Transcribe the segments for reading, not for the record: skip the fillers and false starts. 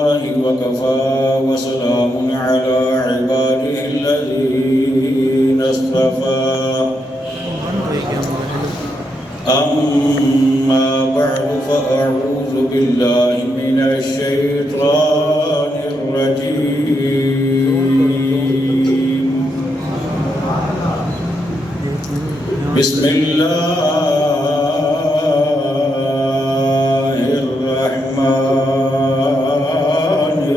الله وكفى وسلام على عباده الذين اصطفى أما بعد فأعوذ بالله من الشيطان الرجيم بسم الله الرحمن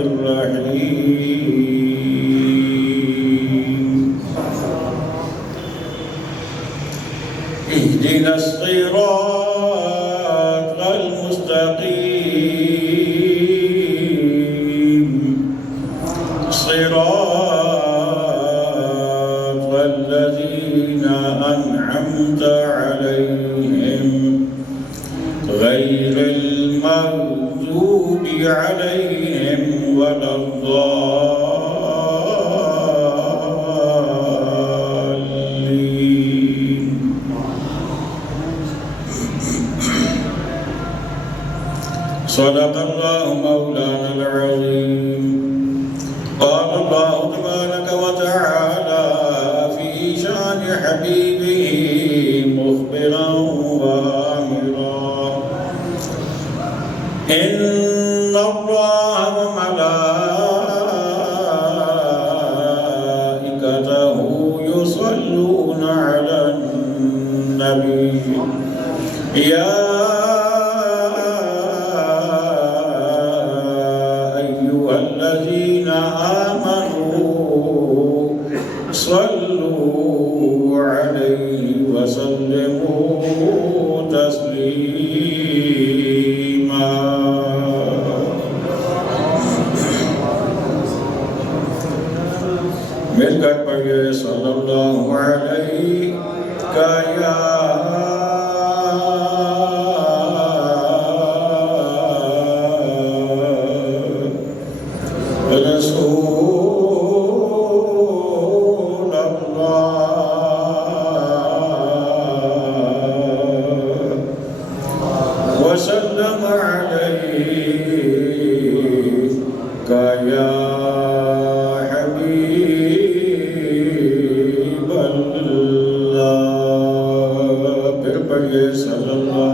الرحيم اهدنا الصراط المستقيم صراط الذين أنعمت عليهم غير المغضوب عليهم ولا الضالين. صدق الله مولانا العظيم. قال الله تبارك وتعالى في شان حبيبه مخبرا وآمرا إن الله وملائكته يصلون على النبي يا أيها الذين آمنوا صلوا عليه وسلموا تسليما. مل کر پڑھیے صلی اللہ علیہ یا رسول اللہ وسلم علیہ یا حبیب اللہ. پھر پڑھیے صلی اللہ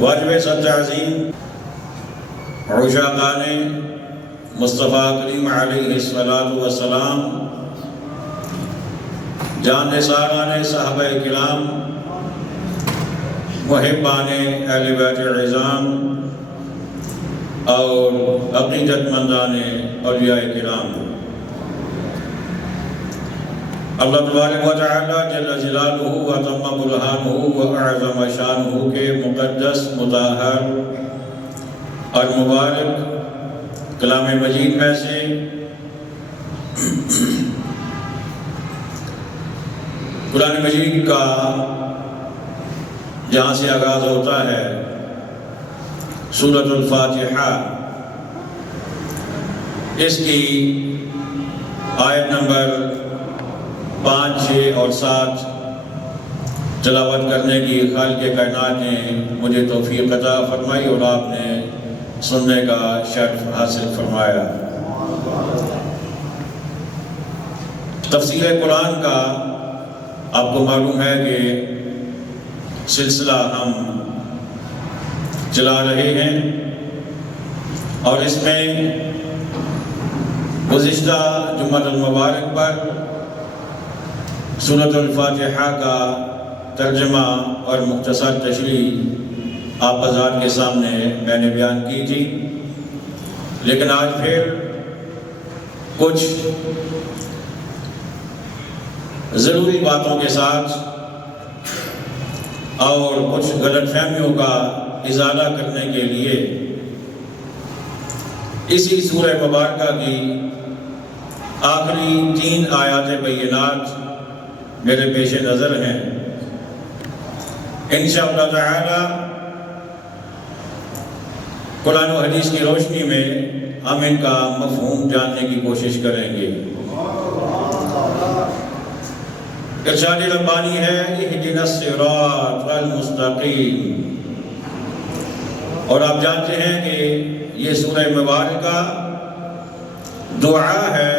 واجب صد عظیم عشاقان مصطفیٰ کریم علیہ السلام، جان نثاران صحابہ کرام، محبان اہل بیت عظام اور عقیدت مندان اولیاء کرام، اللہ تبارک و تعالی جل جلالہ و تم برہانہ و اعظم شانہ کے مقدس، مطہر اور مبارک کلام مجید میں سے قرآن مجید کا جہاں سے آغاز ہوتا ہے سورۃ الفاتحہ، اس کی آیت نمبر 5، 6 اور 7 تلاوت کرنے کی خالق کائنات نے مجھے توفیق عطا فرمائی اور آپ نے سننے کا شرف حاصل فرمایا. تفسیر قرآن کا آپ کو معلوم ہے کہ سلسلہ ہم چلا رہے ہیں اور اس میں گزشتہ جمعۃ المبارک پر سورۃ الفاتحہ کا ترجمہ اور مختصر تشریح آپ حضرات کے سامنے میں نے بیان کی تھی، لیکن آج پھر کچھ ضروری باتوں کے ساتھ اور کچھ غلط فہمیوں کا ازالہ کرنے کے لیے اسی سورہ مبارکہ کی آخری 3 آیات بینات میرے پیش نظر ہیں. انشاءاللہ تعالی قرآن و حدیث کی روشنی میں ہم ان کا مفہوم جاننے کی کوشش کریں گے۔ ارشاد ربانی ہے اہدنا الصراط المستقیم، اور آپ جانتے ہیں کہ یہ سورہ مبارکہ دعا ہے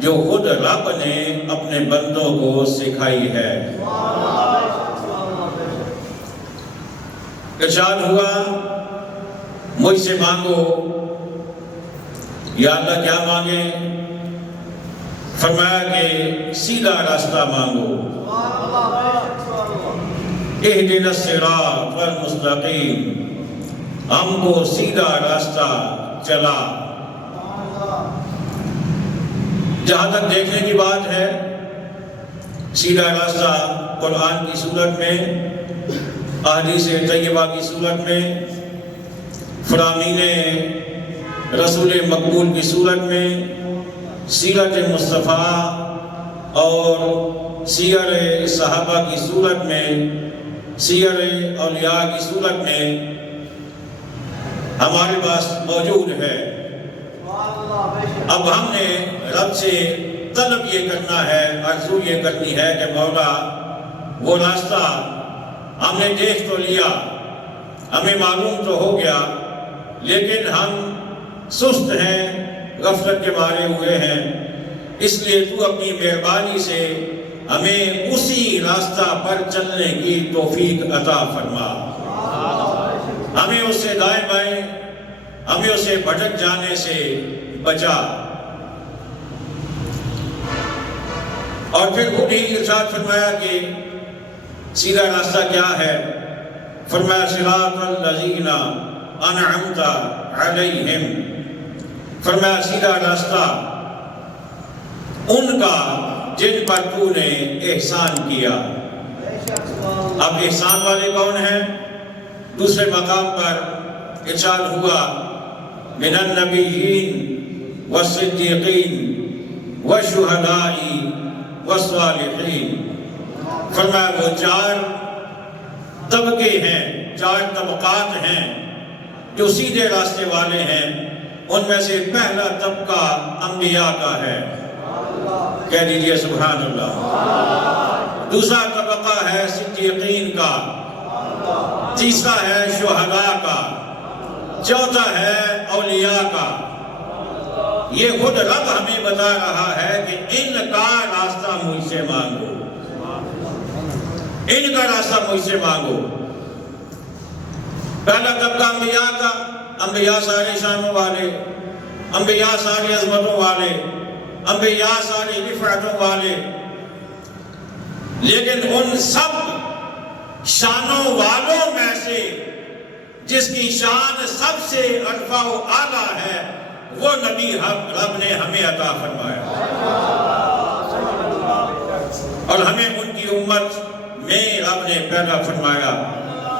جو خود رب نے اپنے بندوں کو سکھائی ہے۔ ارشاد ہوا مجھ سے مانگو، یا اللہ کیا مانگیں؟ فرمایا کہ سیدھا راستہ مانگو، اہدنا الصراط المستقیم، ہم کو سیدھا راستہ چلا۔ جہاں تک دیکھنے کی بات ہے، سیدھا راستہ قرآن کی صورت میں، احادیث طیبہ کی صورت میں، فرامین رسول مقبول کی صورت میں، سیرت مصطفیٰ اور سیر صحابہ کی صورت میں، سیر اولیاء کی صورت میں ہمارے پاس موجود ہے۔ اب ہم نے رب سے طلب یہ کرنا ہے، آرزو یہ کرنی ہے کہ مولا وہ راستہ ہم نے دیکھ تو لیا، ہمیں معلوم تو ہو گیا، لیکن ہم سست ہیں، غفلت کے مارے ہوئے ہیں، اس لیے تو اپنی مہربانی سے ہمیں اسی راستہ پر چلنے کی توفیق عطا فرما، ہمیں اس سے دائیں بائیں، ہمیں اسے بھٹک جانے سے بچا۔ اور پھر خود ہی ارشاد فرمایا کہ سیدھا راستہ کیا ہے؟ فرمایا صراط الذین انعمت علیہم، فرمایا سیدھا راستہ ان کا جن پر تو نے احسان کیا۔ اب احسان والے کون ہیں؟ دوسرے مقام پر ارشاد ہوا من النبیین والصدیقین والشہداء والصالحین، فرمایا وہ چار طبقے ہیں، چار طبقات ہیں جو سیدھے راستے والے ہیں، ان میں سے پہلا طبقہ انبیاء کا ہے، کہہ دیجئے سبحان اللہ۔ دوسرا طبقہ ہے صدیقین کا، تیسرا ہے شہداء کا، چوتھا ہے اولیاء کا۔ یہ خود رب ہمیں بتا رہا ہے کہ ان کا راستہ مجھ سے مانگو، ان کا راستہ مجھ سے مانگو۔ پہلا طبقہ انبیاء کا، انبیاء سارے شانوں والے، انبیاء سارے عظمتوں والے، انبیاء سارے رفعتوں والے، لیکن ان سب شانوں والوں میں سے جس کی شان سب سے ارفع و اعلیٰ ہے، وہ نبی رب نے ہمیں عطا فرمایا، اور ہمیں ان کی امت میں رب نے پیدا فرمایا،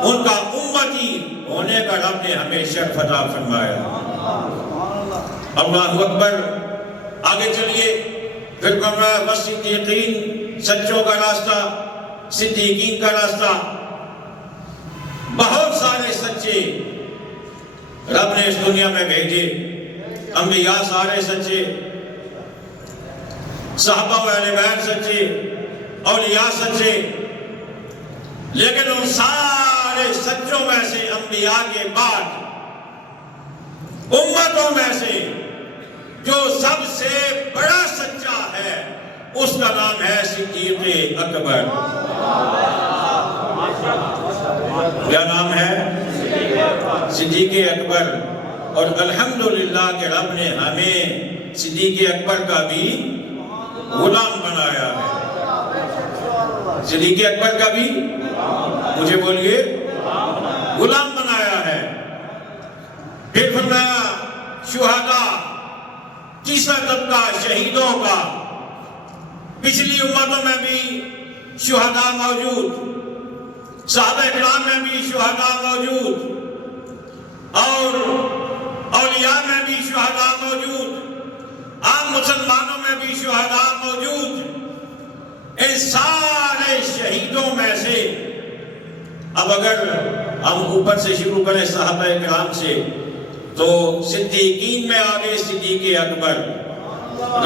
ان کا امتی ہونے کا رب نے ہمیں شرف عطا فرمایا۔ اللہ اکبر۔ آگے چلیے، پھر فرمایا والصدیقین، سچوں کا راستہ، صدیقین کا راستہ۔ بہت سارے سچے رب نے اس دنیا میں بھیجے، انبیاء سارے سچے، صحابہ و اہل بیت سچے، اولیاء سچے، لیکن ان سارے سچوں میں سے انبیاء کے بعد امتوں میں سے جو سب سے بڑا سچا ہے اس کا نام ہے صدیق اکبر۔ کیا نام ہے؟ صدیق اکبر۔ اور الحمدللہ کہ رب نے ہمیں صدیق اکبر کا بھی غلام بنایا ہے، صدیق اکبر کا بھی، مجھے بولیے، غلام بنایا ہے۔ پھر فرمایا شہداء، تیسرا طبقہ شہیدوں کا۔ پچھلی امتوں میں بھی شہداء موجود، صحابہ کرام میں بھی شہداء موجود، اور اولیاء میں بھی شہداء موجود، عام مسلمانوں میں بھی شہداء موجود۔ ان سارے شہیدوں میں سے اب اگر ہم اوپر سے شروع کریں صحابہ کرام سے، تو صدیقین میں آگے صدیق اکبر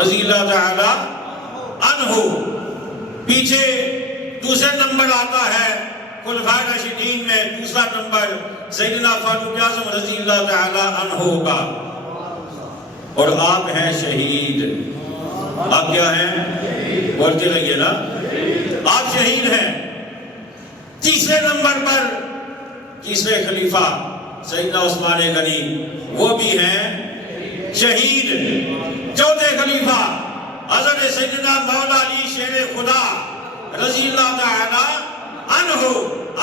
رضی اللہ تعالی عنہ، پیچھے دوسرے نمبر آتا ہے خلفائے راشدین میں، دوسرا نمبر سیدنا فاروق اعظم رضی اللہ تعالی عنہ کا، اور آپ ہیں شہید۔ آپ کیا ہیں؟ بولتے رہیے نا، آپ شہید ہیں۔ تیسرے نمبر پر تیسرے خلیفہ سیدنا عثمان غنی، وہ بھی ہیں شہید۔ چوتھے خلیفہ حضرت سیدنا مولا علی شیر خدا رضی اللہ تعالی عنہ،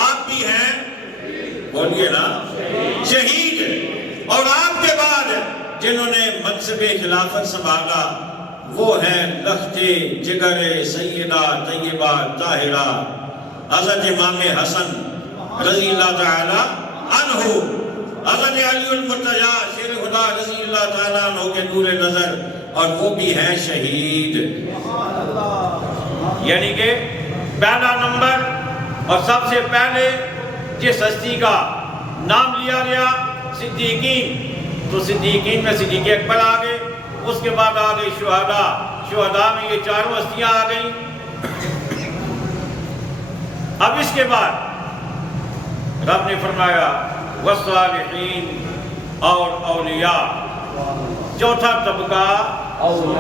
آپ بھی ہیں، بولیے نا، شہید۔ اور آپ کے بعد جنہوں نے منصب خلافت سنبھالا وہ ہیں لخت جگر سیدہ طیبہ طاہرہ حضرت امام حسن رضی اللہ تعالی عنہ، حضرت علی المرتضیٰ شیر خدا رضی اللہ تعالی عنہ کے نور نظر، اور وہ بھی ہیں شہید۔ یعنی کہ پہلا نمبر اور سب سے پہلے جس ہستی کا نام لیا گیا صدیقین، تو صدیقین میں صدیق اکبر آ گئے، اس کے بعد آ گئی شہداء، شہداء میں یہ چاروں ہستیاں آ گئیں۔ اب اس کے بعد رب نے فرمایا والصالحین، اور اولیاء، چوتھا طبقہ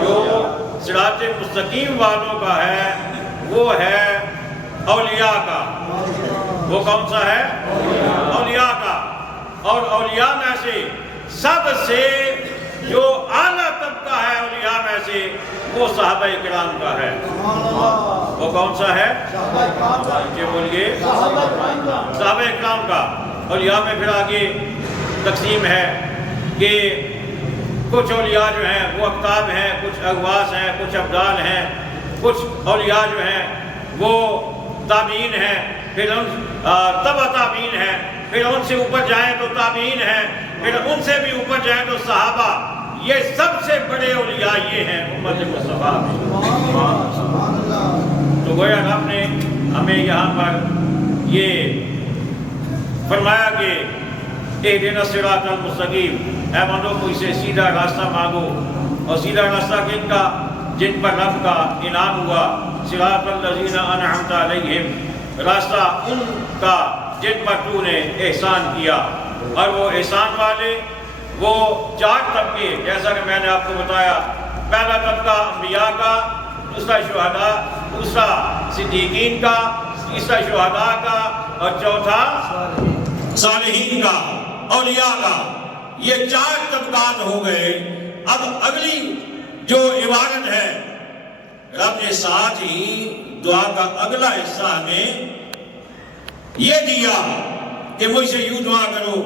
جو صراط مستقیم والوں کا ہے وہ ہے اولیاء کا۔ وہ کون سا ہے؟ اولیاء کا۔ اور اولیاء میں سے سب سے جو اعلیٰ طبقہ ہے اولیاء میں سے وہ صحابہ کرام کا ہے۔ وہ کون سا ہے؟ کہ بولیے، صحابہ کرام کا۔ اولیاء میں پھر آگے تقسیم ہے کہ کچھ اولیاء جو ہیں وہ اقطاب ہیں، کچھ اغواس ہیں، کچھ ابدال ہیں، کچھ اولیاء جو ہیں وہ تابعین ہیں، پھر تبع تابعین ہیں، پھر ان سے اوپر جائیں تو تابعین ہیں، پھر ان سے بھی اوپر جائیں تو صحابہ۔ یہ سب سے بڑے اولیاء یہ ہیں امت مصطفیٰ میں۔ تو گویا رب نے ہمیں یہاں پر یہ فرمایا کہ اہدنا الصراط المستقیم، اے بندوں کو اسے سیدھا راستہ مانگو، اور سیدھا راستہ کن کا؟ جن پر رب کا انعام ہوا، صراط الذین انعمت علیہم، راستہ ان کا جن پر تو نے احسان کیا۔ اور وہ احسان والے وہ چار طبقے، جیسا کہ میں نے آپ کو بتایا، پہلا طبقہ انبیاء کا، دوسرا شہداء، دوسرا صدیقین کا، تیسرا شہداء کا، اور چوتھا صالحین کا، اولیاء کا۔ یہ چار طبقات ہو گئے۔ اب اگلی جو عبارت ہے، رب نے ساتھ ہی دعا کا اگلا حصہ ہمیں یہ دیا کہ مجھ سے یوں دعا کرو،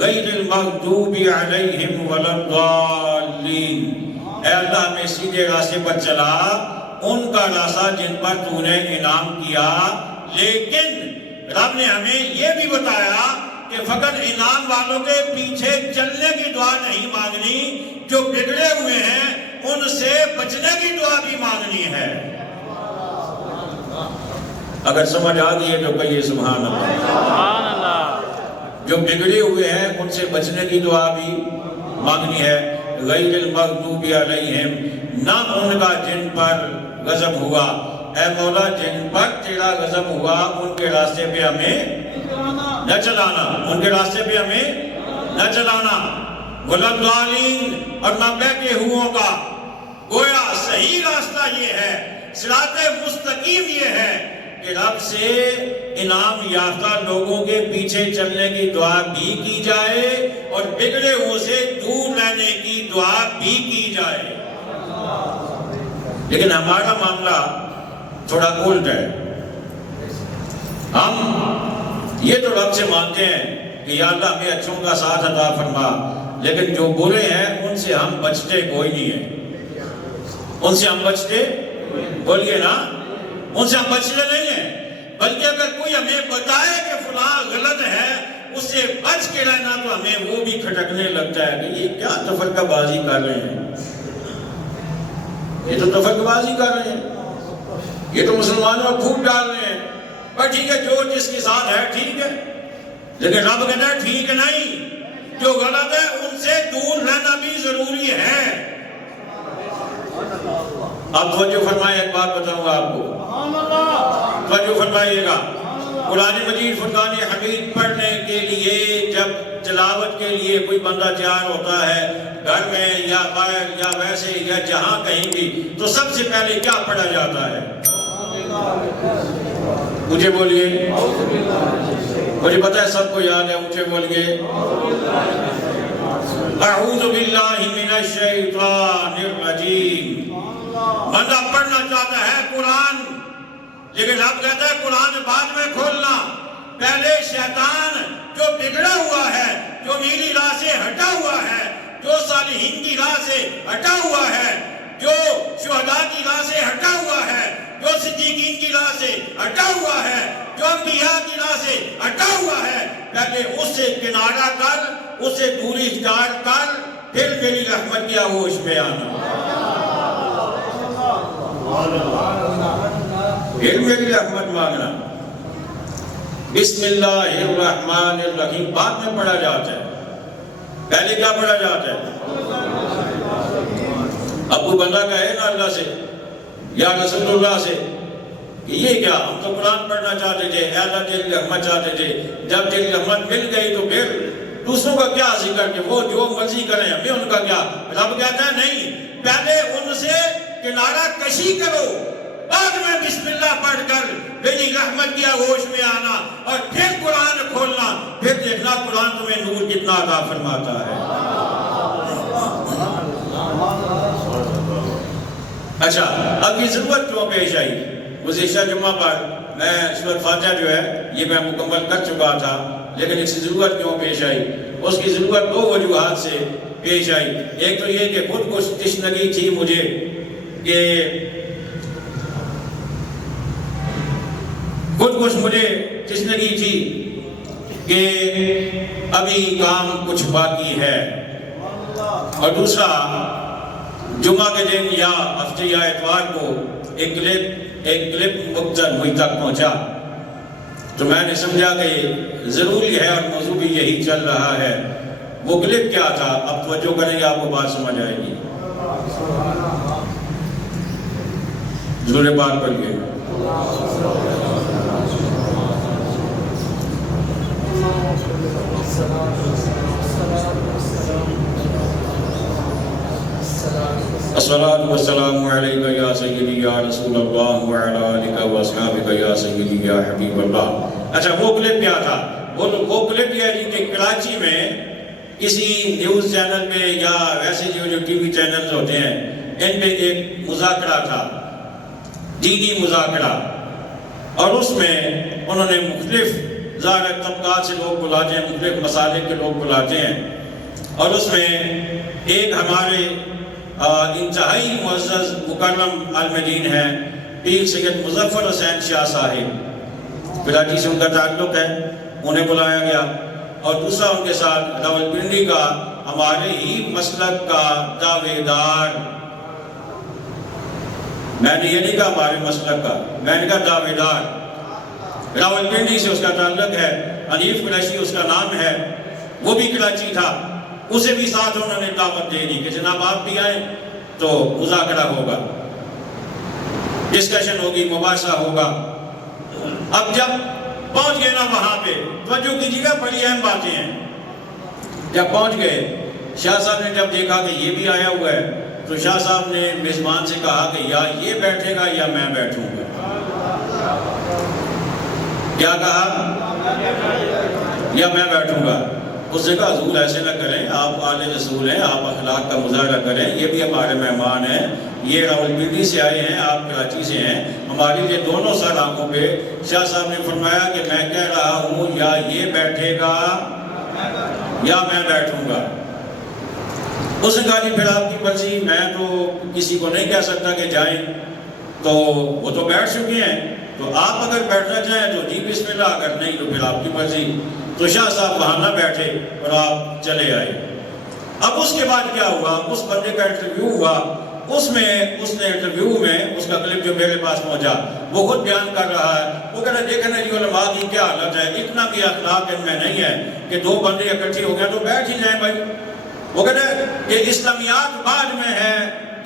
غیر المغضوب علیہم ولا الضالین، اے اللہ میں سیدھے راستے پر چلا، ان کا راستہ جن پر تو نے انعام کیا۔ لیکن رب نے ہمیں یہ بھی بتایا کہ فقط انعام والوں کے پیچھے چلنے کی دعا نہیں مانگنی، جو بگڑے ہوئے ہیں ان سے بچنے کی دعا بھی مانگنی ہے۔ اگر سمجھ آ گئی ہے تو کہیے سبحان اللہ۔ سبحان اللہ۔ جو بگڑے ہوئے ہیں ان سے بچنے کی دعا بھی مانگنی ہے۔ غیر المغضوب علیہم، نہ ان کا جن پر غضب ہوا، اے مولا جن پر تیرا غضب ہوا ان کے راستے پہ ہمیں نہ چلانا، ان کے راستے پہ ہمیں نہ چلانا۔ ولا الضالین، اور نہ بہتے ہوئوں کا۔ گویا صحیح راستہ یہ ہے، صراط مستقیم یہ ہے کہ رب سے انعام یافتہ لوگوں کے پیچھے چلنے کی دعا بھی کی جائے اور بگڑے ہوئے سے دور رہنے کی دعا بھی کی جائے۔ لیکن ہمارا معاملہ تھوڑا الٹ ہے۔ ہم یہ تو رب سے مانتے ہیں کہ یا اللہ ہمیں اچھوں کا ساتھ عطا فرما، لیکن جو برے ہیں ان سے ہم بچتے کوئی نہیں ہے۔ ان سے ہم بچتے، بولیے نا، ان سے ہم بچتے نہیں ہیں، بلکہ اگر کوئی ہمیں بتائے کہ فلاں غلط ہے اس سے بچ کے رہنا تو ہمیں وہ بھی کھٹکنے لگتا ہے کہ یہ کیا تفرقہ بازی کر رہے ہیں، یہ تو تفرقہ بازی کر رہے ہیں، یہ تو مسلمانوں کو پھوٹ ڈال رہے ہیں۔ پر ٹھیک ہے، جو جس کے ساتھ ہے ٹھیک ہے، لیکن رب کہتا ہے ٹھیک نہیں، جو غلط ہے ان سے دور رہنا بھی ضروری ہے۔ اب توجہ فرمائے، ایک بات بتاؤں گا آپ کو، توجہ فرمائیے گا۔ قرآن مجید فرقان حمید پڑھنے کے لیے جب تلاوت کے لیے کوئی بندہ تیار ہوتا ہے گھر میں یا باہر یا ویسے یا جہاں کہیں بھی، تو سب سے پہلے کیا پڑھا جاتا ہے؟ مجھے بولیے، مجھے پتہ ہے سب کو یاد ہے، مجھے بولیے اعوذ باللہ من الشیطان الرجیم۔ بندہ پڑھنا چاہتا ہے قرآن، لیکن رب کہتا ہے قرآن بعد میں کھولنا، پہلے شیطان جو بگڑا ہوا ہے، جو نیلی راہ سے ہٹا ہوا ہے، جو صالحین کی راہ سے ہٹا ہوا ہے، جو شہداء کی راہ سے ہٹا ہوا ہے، جو صدیقین کی راہ سے ہٹا ہوا ہے، جو انبیاء کی راہ سے ہٹا ہوا ہے، پہلے اس سے کنارہ کر، اس سے دوری اختیار کر، پھر میری رحمت کی آغوش میں آنا، پھر میری رحمت مانگنا۔ بسم اللہ الرحمن الرحیم بعد میں پڑھا جاتا ہے، پہلے کیا پڑھا جاتا ہے؟ اب کوئی بندہ کہے نا اللہ سے یا رسول اللہ سے کہ یہ کیا، ہم تو قرآن پڑھنا چاہتے تھے، اے اللہ تیری رحمت چاہتے تھے، جب تیری رحمت مل گئی تو پھر دوسروں کا کیا ذکر کہ وہ جو مرضی کریں، ہمیں ان کا کیا؟ رب کہتا ہے نہیں، پہلے ان سے کنارہ کشی کرو، بعد میں بسم اللہ پڑھ کر میری رحمت کی آغوش میں آنا، اور پھر قرآن کھولنا، پھر دیکھنا قرآن تمہیں نور کتنا عطا فرماتا ہے۔ اچھا، اب یہ ضرورت کیوں پیش آئی؟ گزشتہ جمعہ پر میں سورۃ فاتحہ جو ہے یہ میں مکمل کر چکا تھا، لیکن اس کی ضرورت کیوں پیش آئی؟ اس کی ضرورت دو وجوہات سے پیش آئی۔ ایک تو یہ کہ خود کچھ تشنگی تھی مجھے کہ تشنگی تھی کہ ابھی کام کچھ باقی ہے، اور دوسرا جمعہ کے دن یا ہفتے یا اتوار کو ایک کلپ مجھ تک پہنچا، تو میں نے سمجھا کہ ضروری ہے اور موضوع بھی یہی چل رہا ہے۔ وہ کلپ کیا تھا؟ اب توجہ کریں گے، آپ کو بات سمجھ آئے گی۔ ضرور بات پڑھیے۔ الصلاة والسلام علیکہ یا سیدی یا رسول اللہ وعلی آلہ واصحابہ یا سیدی یا حبیب اللہ۔ اچھا، وہ کلپ کیا تھا؟ وہ کلپ یہ ہے کہ کراچی میں کسی نیوز چینل پہ یا ویسے جو ٹی وی چینلز ہوتے ہیں ان پہ ایک مذاکرہ تھا، دینی مذاکرہ، اور اس میں انہوں نے مختلف ظاہر طبقات سے لوگ بلاتے ہیں، مختلف مسالک کے لوگ بلاتے ہیں، اور اس میں ایک ہمارے انتہائی معزز مکرم عالمدین ہیں پیر سید مظفر حسین شاہ صاحب، کراچی سے ان کا تعلق ہے، انہیں بلایا گیا، اور دوسرا ان کے ساتھ راولپنڈی کا ہمارے ہی مسلک کا دعوے دار، میں نے یہ نہیں کہا ہمارے مسلک کا، میں نے کہا دعوے دار، راولپنڈی سے اس کا تعلق ہے، حنیف قریشی اس کا نام ہے، وہ بھی کراچی تھا، اسے بھی ساتھ انہوں نے دعوت دے دی کہ جناب آپ بھی آئیں تو مذاکرہ ہوگا، ڈسکشن ہوگی، مباحثہ ہوگا۔ اب جب پہنچ گئے نا وہاں پہ، توجہ کیجیے گا، بڑی اہم باتیں ہیں۔ جب پہنچ گئے، شاہ صاحب نے جب دیکھا کہ یہ بھی آیا ہوا ہے، تو شاہ صاحب نے میزبان سے کہا کہ یا یہ بیٹھے گا یا میں بیٹھوں گا۔ کیا کہا؟ یا میں بیٹھوں گا۔ اس نے کہا حضور ایسے نہ کریں، آپ آل رسول ہیں، آپ اخلاق کا مظاہرہ کریں، یہ بھی ہمارے مہمان ہیں، یہ راولپنڈی سے آئے ہیں، آپ کراچی سے ہیں، ہماری یہ دونوں سر آنکھوں پہ۔ شاہ صاحب نے فرمایا کہ میں کہہ رہا ہوں یا یہ بیٹھے گا یا میں بیٹھوں گا۔ اس نے کہا جی پھر آپ کی مرضی، میں تو کسی کو نہیں کہہ سکتا کہ جائیں، تو وہ تو بیٹھ چکے ہیں، تو آپ اگر بیٹھنا چاہیں تو جی بسم اللہ، اگر نہیں تو پھر آپ کی مرضی۔ تو شاہ صاحب وہاں نہ بیٹھے اور آپ چلے آئے۔ اب اس کے بعد کیا ہوا؟ اس بندے کا انٹرویو ہوا اس نے انٹرویو میں اس کا کلپ جو میرے پاس پہنچا وہ خود بیان کر رہا ہے. وہ کہنا دیکھنا جی علماء کی کیا حالت ہے, اتنا بھی اخلاق ان میں نہیں ہے کہ دو بندے اکٹھے ہو گئے تو بیٹھ ہی جائیں بھائی. وہ کہتے ہیں کہ اسلامیات بعد میں ہے,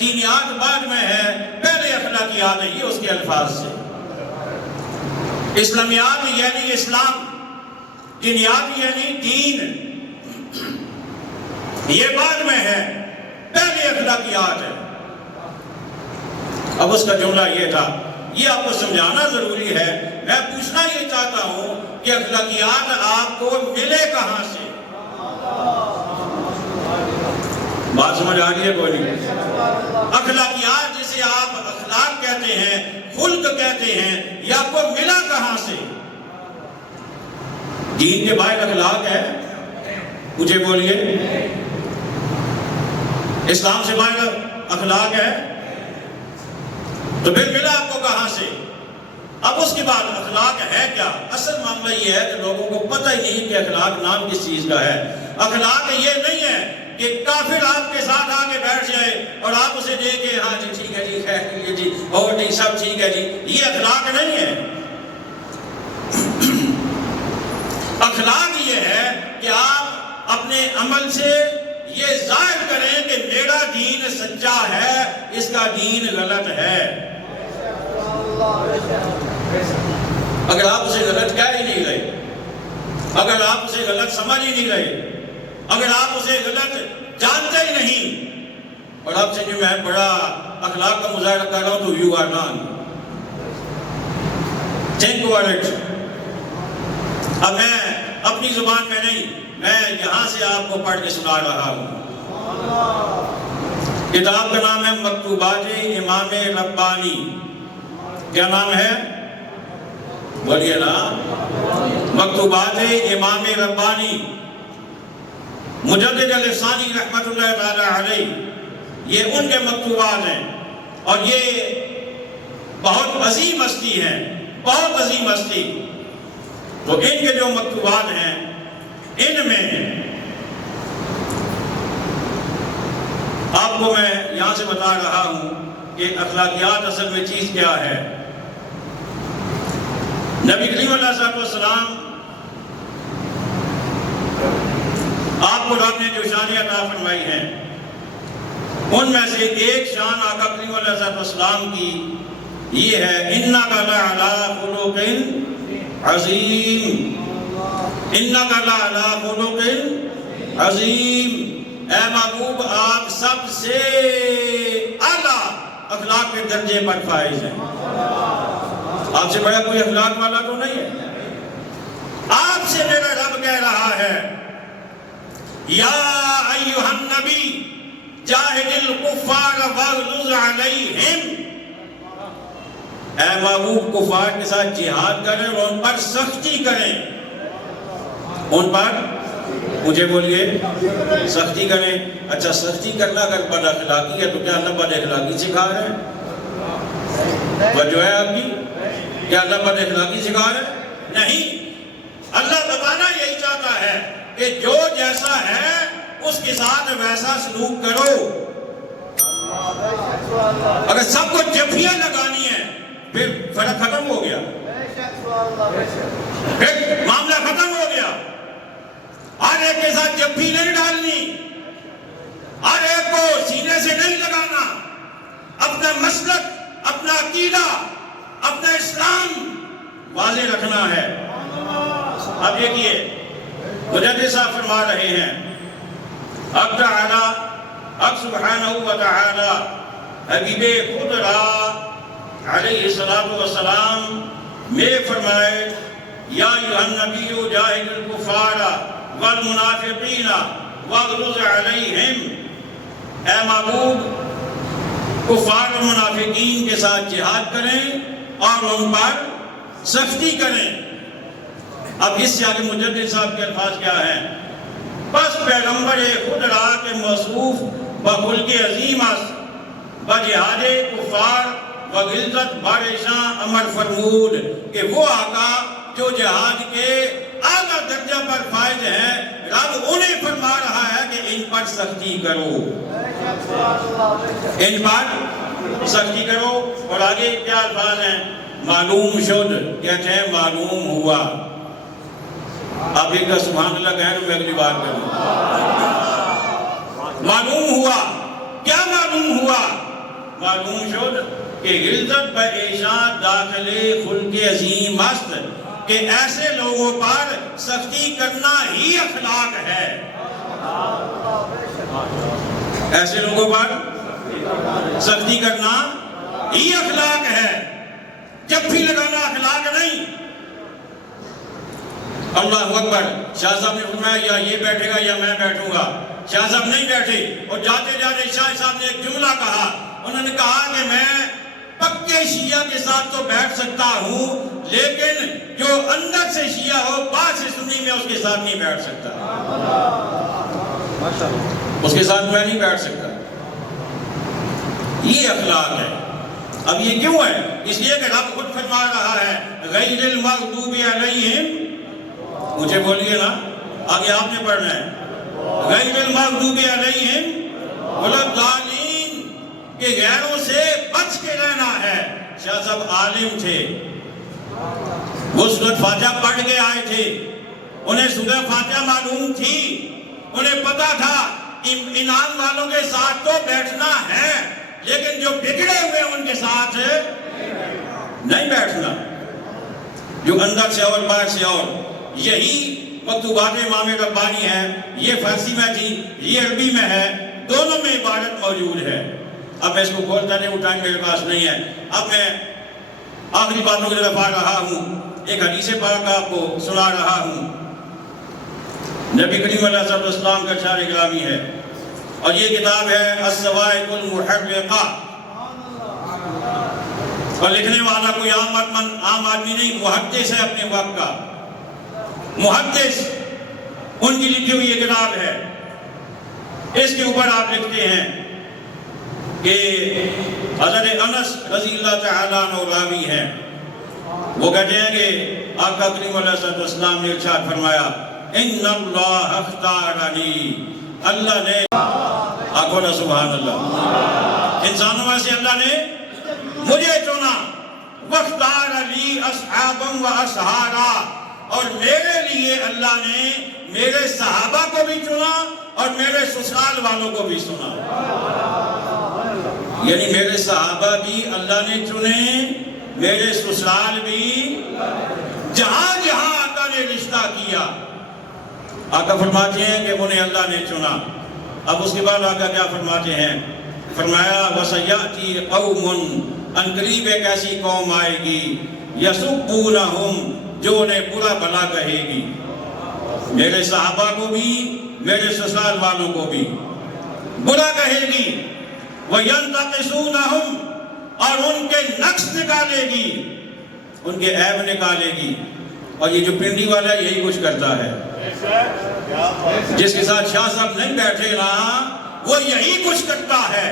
دینیات بعد میں ہے, پہلے اخلاقیات ہے. یہ اس کے الفاظ سے. اسلامیات یعنی اسلام, دینیات یعنی دین, یہ بعد میں ہے, پہلے اخلاقیات ہے. اب اس کا جملہ یہ تھا, یہ آپ کو سمجھانا ضروری ہے. میں پوچھنا یہ چاہتا ہوں کہ اخلاقیات آپ کو ملے کہاں سے؟ بات سمجھ آ رہی ہے کوئی نہیں؟ اخلاقیات جسے آپ اخلاق کہتے ہیں, خلق کہتے ہیں, یہ آپ کو ملا کہاں سے؟ دین کے باہر اخلاق ہے؟ مجھے بولیے. اسلام سے باہر اخلاق ہے؟ تو پھر ملا آپ کو کہاں سے؟ اب اس کے بعد اخلاق ہے کیا؟ اصل معاملہ یہ ہے کہ لوگوں کو پتہ ہی نہیں کہ اخلاق نام کس چیز کا ہے. اخلاق یہ نہیں ہے کہ کافر آپ کے ساتھ آ کے بیٹھ جائے اور آپ اسے دے کے ہاں جی ٹھیک ہے جی, خیر جی, اور جی سب ٹھیک ہے جی. یہ اخلاق نہیں ہے. اخلاق یہ ہے کہ آپ اپنے عمل سے یہ ظاہر کریں کہ میرا دین سچا ہے, اس کا دین غلط ہے. اگر آپ اسے غلط کہہ ہی نہیں رہے, اگر آپ اسے غلط سمجھ ہی نہیں رہے, اگر آپ اسے غلط جانتے ہی نہیں, اور آپ سے جو میں بڑا اخلاق کا مظاہرہ کر رہا ہوں تو you are none. Think over it. اب میں اپنی زبان میں نہیں, میں یہاں سے آپ کو پڑھ کے سنا رہا ہوں. کتاب کا نام ہے مکتوبات امام ربانی. کیا نام ہے؟ بولیے نا. مکتوبات امام ربانی, مجدد الثانی رحمت اللہ تعالی علیہ. یہ ان کے مکتوبات ہیں اور یہ بہت عظیم ہستی ہے, بہت عظیم ہستی. تو ان کے جو مکتوبات ہیں ان میں آپ کو میں یہاں سے بتا رہا ہوں کہ اخلاقیات اصل میں چیز کیا ہے. نبی کریم علیہ الصلوۃ والسلام, آپ کو رب نے جو شان عطا فرمائی ہیں ان میں سے ایک شان آقا کریم علیہ الصلوۃ والسلام کی یہ ہے, انک لعلی خلق عظیم. انک لعلی خلق عظیم. اے محبوب آپ سب سے اعلیٰ اخلاق کے درجے پر فائز ہیں. آپ سے بڑا کوئی اخلاق والا تو نہیں ہے. آپ سے میرا رب کہہ رہا ہے یا ایھا النبی جاہد الکفار واغلظ علیہم. اے محبوب کفار کے ساتھ جہاد کریں اور ان پر سختی کریں. ان پر, مجھے بولیے, سختی کریں. اچھا سختی کرنا اگر بد اخلاقی ہے تو کیا اللہ بد اخلاقی سکھا رہے ہیں؟ وجہ ہے آپ کی, کیا اللہ بد اخلاقی سکھا رہے ہیں؟ نہیں. اللہ بتانا یہی چاہتا ہے کہ جو جیسا ہے اس کے ساتھ ویسا سلوک کرو. اگر سب کو جفیاں لگانی ہے پھر فرق ختم ہو گیا, پھر معاملہ ختم ہو گیا. ہر ایک کے ساتھ جفی نہیں ڈالنی, ہر ایک کو سینے سے نہیں لگانا. اپنا مسلک, اپنا عقیدہ, اپنا اسلام واضح رکھنا ہے. اب دیکھیے مجدد صاحب فرما رہے ہیں, اب تعالی, اب سبحانہ و تعالی حبیب خدا علیہ الصلوۃ والسلام میں فرمائے یا ایھا النبی جاہد الکفار والمنافقین واغلظ علیہم. اے محبوب کفار و منافقین کے ساتھ جہاد کریں اور ان پر سختی کریں. اب اس سے آگے مجدد صاحب کے الفاظ کیا ہیں؟ بس پیغمبر خدا کے موصوف بخلق عظیم است بجہاد کفار وغلظت بارشاں امر فرمود کہ وہ آقا جو جہاد کے اعلیٰ درجہ پر فائز ہیں، رب انہیں فرما رہا ہے کہ ان پر سختی کرو، ان پر سختی کرو۔ اور آگے کیا الفاظ ہیں؟ معلوم شد، کہتے ہیں معلوم ہوا۔ آپ ایک سبحان اللہ کہیں تو میں اگلی بات کروں۔ معلوم ہوا، کیا معلوم ہوا؟ معلوم شد کہ غلظت بہ ایشان داخلے خلق عظیم است، کہ ایسے لوگوں پر سختی کرنا ہی اخلاق ہے۔ ایسے لوگوں پر سختی کرنا ہی اخلاق ہے، جب بھی لگانا اخلاق نہیں۔ اللہ اکبر۔ شاہ صاحب نے فرمایا یا یہ بیٹھے گا یا میں بیٹھوں گا۔ شاہ صاحب نہیں بیٹھے، اور جاتے جاتے شاہ صاحب نے ایک جملہ کہا، انہوں نے کہا کہ میں پکے شیعہ کے ساتھ تو بیٹھ سکتا ہوں، لیکن جو اندر سے شیعہ ہو، باہر سے سنی، میں اس کے ساتھ نہیں بیٹھ سکتا، اس کے ساتھ میں نہیں بیٹھ سکتا۔ یہ اخلاق ہے۔ اب یہ کیوں ہے؟ اس لیے کہ رب خود فرما رہا ہے غیر المغضوب علیہم، مجھے بولیے نا، آگے آپ نے پڑھنا ہے، غیر المغضوب علیہم ولا الضالین، کہ غیروں سے بچ کے رہنا ہے۔ شاہ صاحب عالم تھے، وہ سورۃ فاتحہ پڑھ کے آئے تھے، انہیں سورۃ فاتحہ معلوم تھی، انہیں پتا تھا انعام والوں کے ساتھ تو بیٹھنا ہے، لیکن جو بگڑے ہوئے ان کے ساتھ نہیں بیٹھنا، جو اندر سے اور باہر سے اور۔ یہی مکتوبات امام ربانی ہے، یہ فارسی میں تھی، یہ عربی میں ہے، دونوں میں عبارت موجود ہے۔ اب میں اس کو کھولتا نہیں، وہ ٹائم میرے پاس نہیں ہے۔ اب میں آخری باتوں کی طرف آ رہا ہوں، ایک حدیث پاک آپ کو سنا رہا ہوں۔ نبی کریم علیہ الصلوۃ والسلام کا ارشاد گرامی ہے، اور یہ کتاب ہے الصواعق المحرقہ، اور لکھنے والا کوئی عام آدمی نہیں، محدث ہے اپنے وقت کا، محدث، ان کی لکھی ہوئی یہ کتاب ہے۔ اس کے اوپر آپ لکھتے ہیں کہ حضرت انس رضی اللہ تعالیٰ عنہ راوی ہیں، وہ کہتے ہیں کہ آقا کریم علیہ السلام نے ارشاد فرمایا ان اللہ اختارنی، اللہ نے، آقا نا سبحان اللہ، انسانوں میں سے اللہ نے مجھے چنا، واختار لی اصحابا و اصحارا، اور میرے لیے اللہ نے میرے صحابہ کو بھی چنا اور میرے سسرال والوں کو بھی چنا، یعنی میرے صحابہ بھی اللہ نے چنے، میرے سسرال بھی، جہاں جہاں آقا نے رشتہ کیا، آقا فرماتے ہیں کہ انہیں اللہ نے چنا۔ اب اس کے بعد آقا کیا فرماتے ہیں؟ فرمایا وَسَيَأْتِي قَوْمٌ، انقریب ایک ایسی قوم آئے گی، يَسُبُّونَهُمْ، جو انہیں برا بھلا کہے گی، میرے صحابہ کو بھی، میرے سسرال والوں کو بھی برا کہے گی، وَيَنْتَقِصُونَهُمْ، اور ان کے نقص نکالے گی، ان کے عیب نکالے گی۔ اور یہ جو پنڈی والا ہے یہی کچھ کرتا ہے، جس کے ساتھ شاہ صاحب نہیں بیٹھے نا، وہ یہی کچھ کرتا ہے۔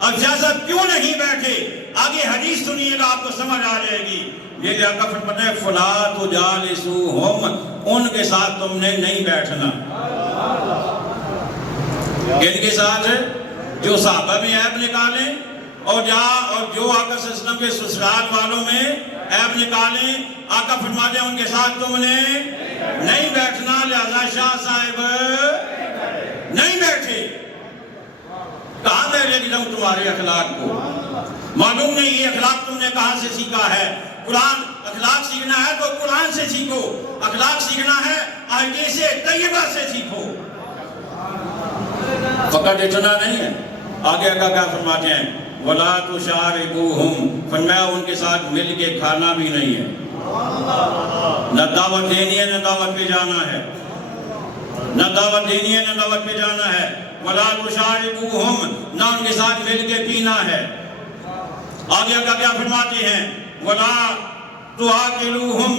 اب شاہ صاحب کیوں نہیں بیٹھے؟ آگے حدیث سنیے گا، آپ کو سمجھ آ جائے گی۔ یہ آقا فرماتے ہیں فَلَا تُجَالِسُوهُمْ، ان کے ساتھ تم نے نہیں بیٹھنا، ان کے ساتھ جو صحابہ میں عیب نکالیں، اور جو آقا صلی اللہ علیہ وسلم کے سسرال والوں میں عیب نکالیں، آقا فرماتے ہیں ان کے ساتھ تم نے نہیں بیٹھنا، لہذا شاہ صاحب نہیں بیٹھے۔ کہاں میں لے جاؤں تمہارے اخلاق کو؟ معلوم نہیں یہ اخلاق تم نے کہاں سے سیکھا ہے۔ قرآن، اخلاق سیکھنا ہے تو قرآن سے سیکھو، اخلاق سیکھنا ہے احادیث طیبہ سے سیکھو، فقط اتنا نہیں ہے۔ آگے آقا کیا فرماتے ہیں؟ وَلَا تُشَارِكُوهُمْ، فرمایا ان کے ساتھ مل کے کھانا بھی نہیں ہے، نہ دعوت دینی ہے نہ دعوت پہ جانا ہے، نہ دعوت دینی ہے نہ دعوت پہ جانا ہے۔ وَلَا تُشَارِكُوهُمْ، نہ ان کے ساتھ مل کے پینا ہے۔ آگے آقا کیا فرماتے ہیں؟ وَلَا تُعَاقِلُوهُمْ،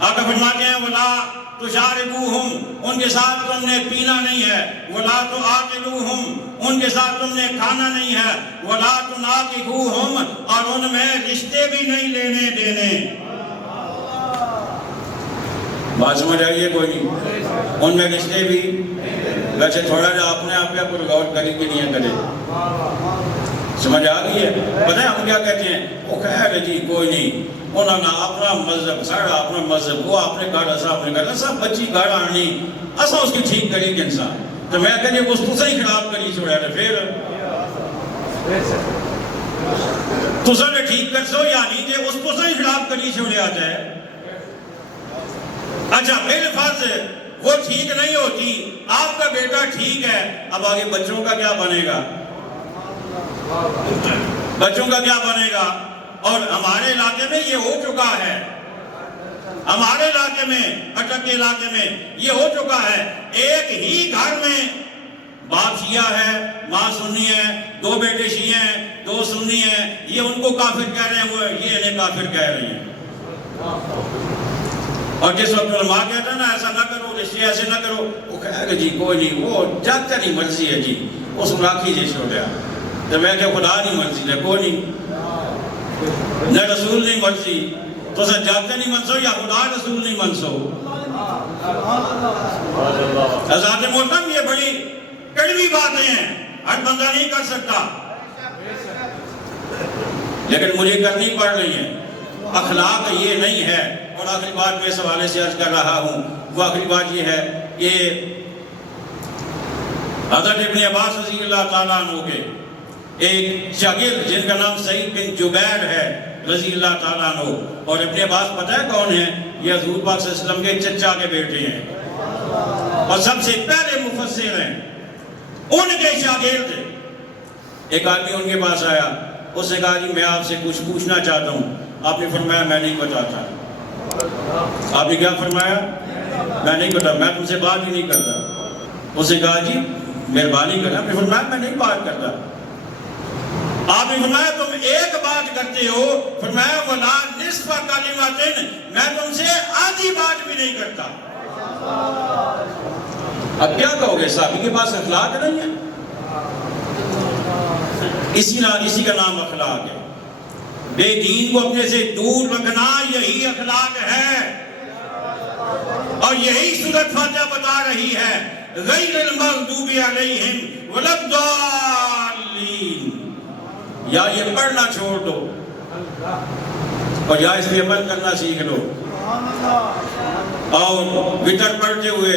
آقا فرماتے ہیں وَلَا تُشَارِكُوهُمْ، ان کے ساتھ تم نے پینا نہیں ہے۔ وَلَا تُعَاقِلُوهُمْ، ان کے ساتھ تم نے کھانا نہیں ہے۔ وَلَا تُنَاقِحُوهُمْ، اور ان میں رشتے بھی نہیں لینے دینے۔ بات سمجھ آئیے کوئی نہیں؟ ان میں رشتے بھی ویسے تھوڑا جا اپنے آپ پہ کوئی غور کرے کہ نہیں کرے، سمجھ آ گئی ہے؟ پتہ ہے ہم کیا کہتے ہیں؟ وہ خیر ہے جی کوئی نہیں، انہوں نے اپنا مذہب ساڑا اپنا مذہب، وہ اپنے گھر ایسا اپنے گھر ایسا بچی گھر آنی ایسا اس کی ٹھیک کری کہ انسان تو میں کہتے ہیں اس کو صحیح خراب کری چھوڑا رہے پھر تو سر ٹھیک کر سو یا نہیں دے اس کو صحیح خراب کری چھوڑے آتا ہے۔ اچھا بالفرض وہ ٹھیک نہیں ہوتی، آپ کا بیٹا ٹھیک ہے، اب آگے بچوں کا کیا بنے گا؟ بچوں کا کیا بنے گا؟ اور ہمارے علاقے میں یہ ہو چکا ہے، ہمارے علاقے میں اٹک کے علاقے میں یہ ہو چکا ہے، ایک ہی گھر میں باپ شیعہ ہے، ماں سنی ہے، دو بیٹے شیعہ ہیں، دو سنی ہیں، یہ ان کو کافر کہہ رہے ہیں، وہ یہ انہیں کافر کہہ رہے ہیں۔ اور جس وقت علماء کہتا ہے نا ایسا نہ کرو، رشتے ایسے نہ کرو، وہ کہے گا جی کوئی نہیں، وہ جاتا نہیں مرضی ہے جی، اس راکھی جی چھوڑ گیا تو میں کہ خدا نہیں مرضی ہے کوئی نہیں، نہ رسول نہیں مرضی، تو سر جاتے نہیں منسو یا خدا رسول نہیں منسو۔ حضرات محترم یہ بڑی کڑوی باتیں ہیں، ہر بندہ نہیں کر سکتا، لیکن مجھے کرنی پڑ رہی ہے۔ اخلاق یہ نہیں ہے۔ اور آخری بات میں اس حوالے سے عرض کر رہا ہوں، وہ آخری بات یہ ہے کہ حضرت ابن عباس رضی اللہ تعالیٰ عنہ کے ایک شاگرد جن کا نام سعید بن جبیر ہے رضی اللہ تعالیٰ عنہ، اور ابن عباس پتہ ہے کون ہیں؟ یہ حضور پاک صلی اللہ علیہ وسلم کے چچا کے بیٹے ہیں اور سب سے پہلے مفسر ہیں، ان کے شاگرد تھے۔ ایک آدمی ان کے پاس آیا، اس نے کہا جی میں آپ سے کچھ پوچھنا چاہتا ہوں۔ آپ نے فرمایا میں نہیں بتاتا۔ آپ نے کیا فرمایا؟ میں نہیں بتاتا، میں تم سے بات ہی نہیں کرتا۔ اس نے کہا جی مہربانی کرنا۔ آپ نے فرمایا میں نہیں بات کرتا۔ آپ نے فرمایا تم ایک بات کرتے ہو، فرمایا وَلَا نِصْفَ كَلِمَةٍ، میں تم سے آدھی بات بھی نہیں کرتا۔ اب کیا کہو گے؟ صحابی کے پاس اخلاق نہیں ہے؟ اسی کا نام اخلاق ہے۔ بے دین کو اپنے سے دور رکھنا یہی اخلاق ہے، اور یہی سورۃ فاتحہ بتا رہی ہے غیر المغضوب علیہم ولا الضالین۔ یا یہ پڑھنا چھوڑ دو اور یا اس پہ عمل کرنا سیکھ لو، اور وتر پڑھتے ہوئے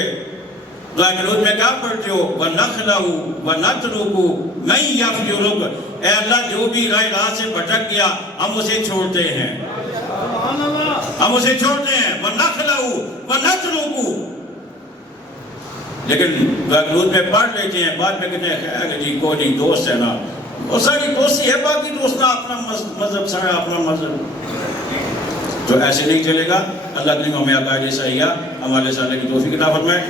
دعا قنوت میں کیا پڑھتے ہو؟ وَنَخْلَهُ وَنَتْرُكُ مَنْ يَفْجُرُكُ، اے اللہ جو بھی راہ راست سے بھٹک گیا ہم اسے چھوڑتے ہیں، ہم اسے چھوڑتے ہیں۔ وَنَخْلَهُ وَنَتْرُكُ، لیکن دعا قنوت میں پڑھ لیتے ہیں، بعد میں کہتے ہیں خیر جی کوئی نہیں دوست ہے نا، وہ ساری دوستی ہے، باقی دوست نا اپنا مذہب سارا اپنا مذہب، تو ایسے نہیں چلے گا۔ اللہ کریم ہمیں عقائد صحیحہ ہمارے ساتھ کی توفیق عطا فرمائے۔